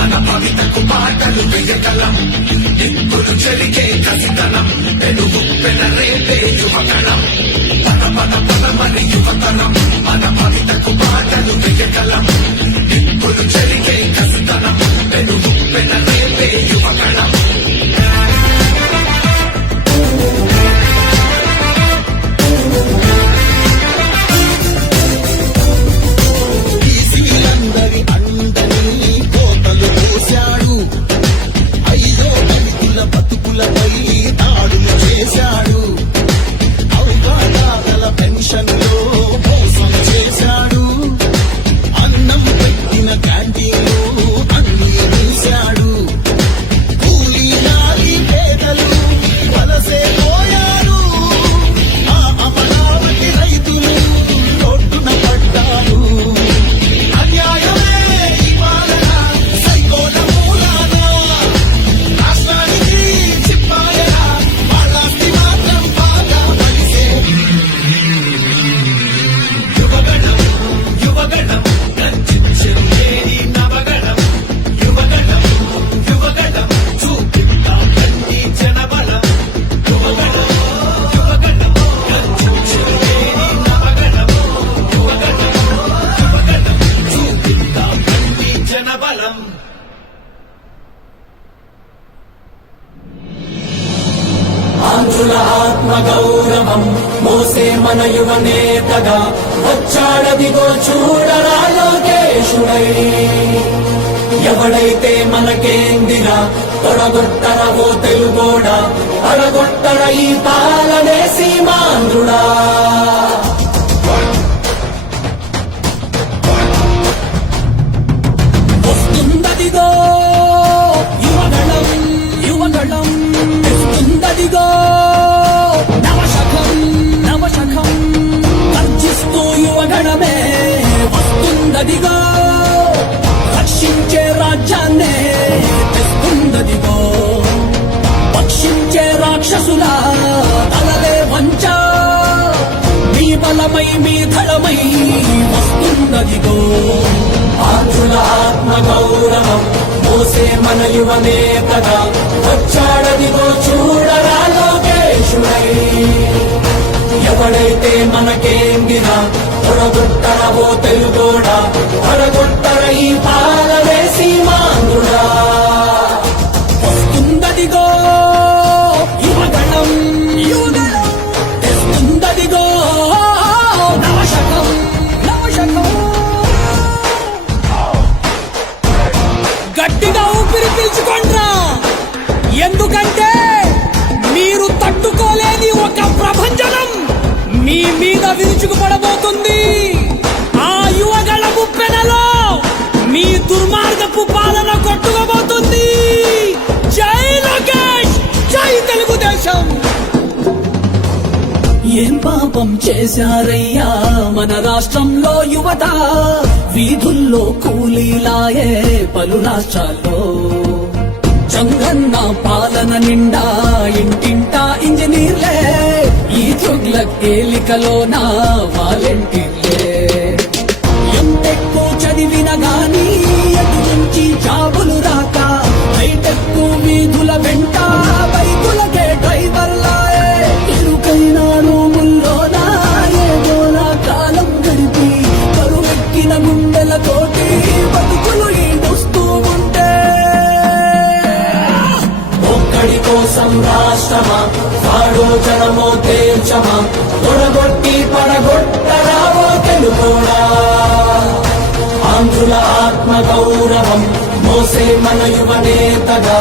మన భవితకు పాటలు వెయ్యగలం నిప్పులు చెరిగే కసితనం పెనుగు పెనరేపే యువకణం పద పద పదమని యువతరం ఆత్మ గౌరవం మోసే మన యువ నేతగా వచ్చాడదిగో చూడరా లోకేశుడై ఎవడైతే మనకేందిరా? తొడగొట్టరవో తెలుగోడా? అడగొట్టర ఈ పాలనే సీమాంధ్రుడా. వస్తుందదిగో రక్షించే రాజ్యాన్నే తెస్తుందదిగో పక్షించే రాక్షసుల తలలే వంచ మీ బలమై మీ ధళమై వస్తుందదిగో. ఆంధ్రుల ఆత్మ గౌరవం మోసే మన యువనే కదా వచ్చాడదిగో చూడరా లోకేశుడై. ఎవడైతే మనకే తొడగొట్టరవో తెలుగోడా? తొడగొట్టర ఏం పాపం చేశారయ్యా? మన రాష్ట్రంలో యువత వీధుల్లో కూలీలాయే పలు రాష్ట్రాల్లో. చంగన్న పాలన నిండా ఇంటింటా ఇంజనీర్లే ఈ తుగ్ల కేలికలోన వాలంటీర్లే. ఎంతెక్కు రాష్ట్రమా వాడో జనమో తేల్చమా? తొడగొట్టి పడగొట్టరావో తెలుగోడా? ఆంధ్రుల ఆత్మ గౌరవం మోసే మన యువ నేతగా